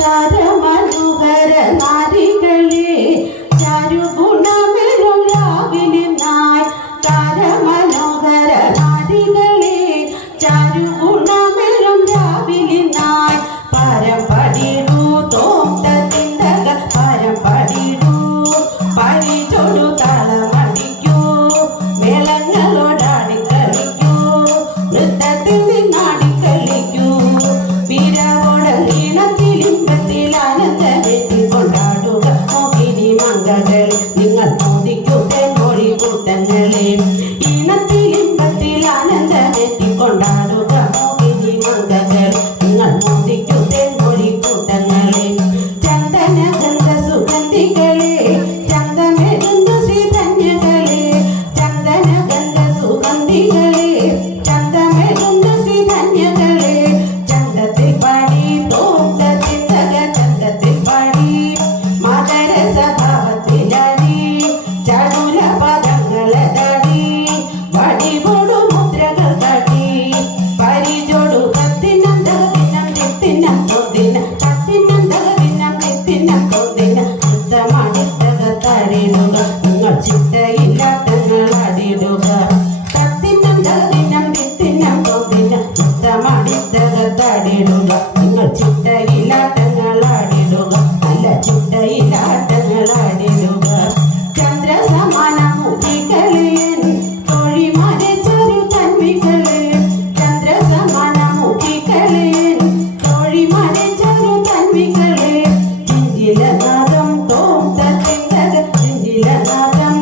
താരമനോഹര നാരികളെ ചാരുഗുണമെഴും രാവിലിനായി താരമനോഹര നാരികളെ ചാരുഗുണമെഴും രാവിലിനായി പരം പടിടൂ തോന്തത്തിന്തക പരം പടിടൂ പരിചൊടു താളമടിക്കൂ മേളങ്ങളോടാടി കളിക്കൂ നൃത്തത്തിൽ നിന്നാടി കളിക്കൂ വീരവോടീണത്തിലിമ്പത്തിൽ ആനന്ദമെത്തി കൊണ്ടാടുക മോഹിനി മംഗകൾ നിങ്ങൾ മോദിക്കൂട്ടെ മോഴിക്കൂട്ടങ്ങളെ ഈണത്തിലിമ്പത്തിൽ ആനന്ദമെത്തി കൊണ്ടാടുക മോഹിനി മംഗകൾ നിങ്ങൾ മോദിക്കൂട്ടെ മോഴിക്കൂട്ടങ്ങളെ ചന്ദന ഗന്ധ സുഗന്ധികളെ ചന്ദമെഴുന്ന ശ്രീധന്യകളെ ചന്ദന ഗന്ധ സുഗന്ധികളെ ചന്ദമെഴുന്ന ശ്രീധന്യകളെ ചന്തത്തിൽ പാടി തോന്തത്തിന്തക ചന്തത്തിൽ പാടി മകര സ്വഭാവത്തിലടി ചടുല പദങ്ങളെ തടി വടിവോടു മുദ്രകൾ തടി പരിചോടു കത്തിനം തകതിനം നിത്തിനം തോന്നിന കത്തിനം തകതിനം നിത്തിനം തോന്നിന നൃത്തമടിത്തകത്തടിടുക നിങ്ങൾ ചിട്ടയില്ലാത്തങ്ങൾ അടിടുക കത്തിനം തകതിനം നിത്തിനം തോന്നിന നൃത്തമടിത്തകത്തടിടുക നിങ്ങൾ ചിട്ടയില്ലാത്തങ്ങൾ അടിടുക നല്ല ചിട്ടയില്ലാത്തങ്ങൾ അടിടുക ചന്ദ്രസമാന മുഖികളെയൻ തോഴിമാരെ ചരു തന്മികളെ ചന്ദ്രസമാന മുഖികളെയൻ തോഴിമാരെ ചരു തന്മികളെ ചിഞ്ചിലനാദം തോന്തത്തിന്തക ചിഞ്ചിലനാദം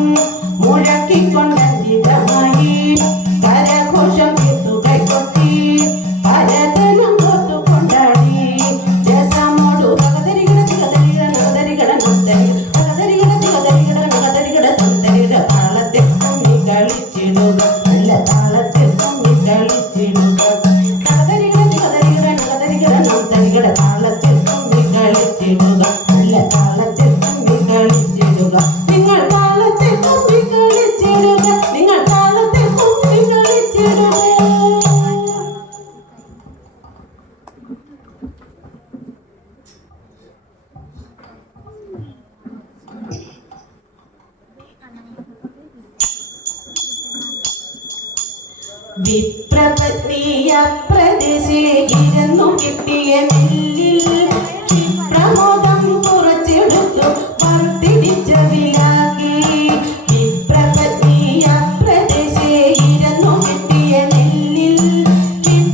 മുഴക്കിക്കൊണ്ടഞ്ചിതമായി കരഘോഷം കൈകൊട്ടി പരതനം കൊത്തുകൊണ്ടാടി രസമോടു തകതരികട തികതരികട നഗതരികട നഗതരികട തികതരികട നഗതരികട തന്തരികട താളത്തിൽ കുമ്മി കളിച്ചിടുക നല്ല താളത്തിൽ കുമ്മി കളിച്ചിടുക തകതരികട തികതരികട നഗതരികട നന്തരികട താളത്തിൽ കുമ്മി കളിച്ചിടുക നല്ല താളത്തിൽ കുമ്മി കളിച്ചിടുക നിങ്ങൾ താളത്തിൽ കുമ്മി കളിച്ചിടുക നിങ്ങൾ താളത്തിൽ കുമ്മി കളിച്ചിടുക വിപ്രപത്നിയ പ്രദേശേ ഇരുന്നു കിട്ടിയ നെല്ലിൽ പ്രമോദം കുറച്ചെടുത്തു വർത്തിരിച്ച വിലാക്കി വിപ്രപത്നിയ പ്രദേശേ ഇരുന്നു കിട്ടിയ നെല്ലിൽ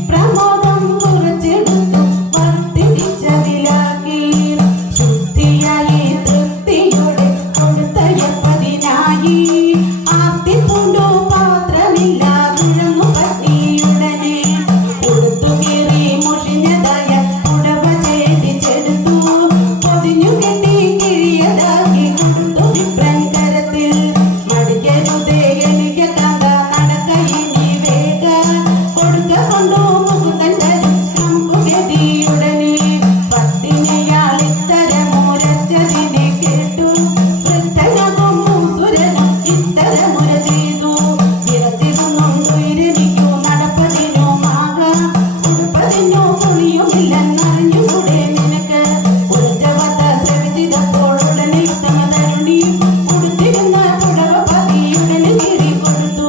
പ്രമോദം കുറച്ചെടുത്തു വർത്തിരിച്ച വിലാക്കി ശുദ്ധിയായി തൃപ്തിയോടെ കൊടുത്തയപ്പതിനായി ആർത്തിപ്പുണ്ടു പാത്രമില്ല വിളങ്ങു പത്നിയുടനെ കൊടുത്തു കീറി മുഷിഞ്ഞതായ പുടവ ചേടിച്ചെടുത്തു പൊതിഞ്ഞു കെട്ടി കിഴിയതാക്കി കൊടുത്തു വിപ്രൻ കരത്തിൽ മടിക്കരുതേ എനിക്ക് കണ്ട നടക്ക ഇനി വേഗ കൊടുക്ക കൊണ്ടു മുകുന്ദൻ തരും നമുക്ക് ഗതിയുടനെ പത്തിനിയാൾ ഇത്തരമുരച്ചതിനെ കേട്ടു വൃദ്ധനും സുരനും ഇത്തരമുര ചെയ്തു ചിരത്തിരുന്നുണ്ടു നടപ്പതിനുമാകാം ഉടുപ്പതിനോ തുണിയുമില്ലെന്നറിഞ്ഞുകൂടെ നിനക്ക് ഉറച്ചവത്ത ശ്രമിച്ചപ്പോൾ ഉടനെ ഉത്തമ തരുണി കൊടുത്തിരുന്ന പുടവ പതിയുടനെ കീറി കൊടുത്തു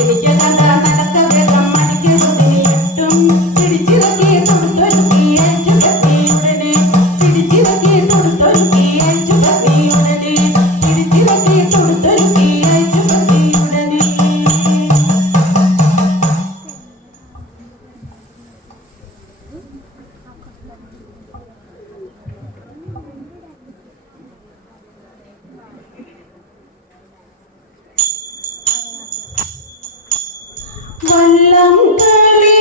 എനിക്ക് കണ്ട നടക്ക വേഗം മടിക്കരുതിട്ടും പിടിച്ചിറക്കി കൊടുത്തൊരുക്കി അയച്ചു പത്നിയുടനെ പിടിച്ചിറക്കി കൊടുത്തൊരുക്കി അയച്ചു പത്നിയുടനെ പിടിച്ചിറക്കി കൊടുത്തൊരുക്കി അയച്ചു പത്നിയുടനെ വല്ലം കളി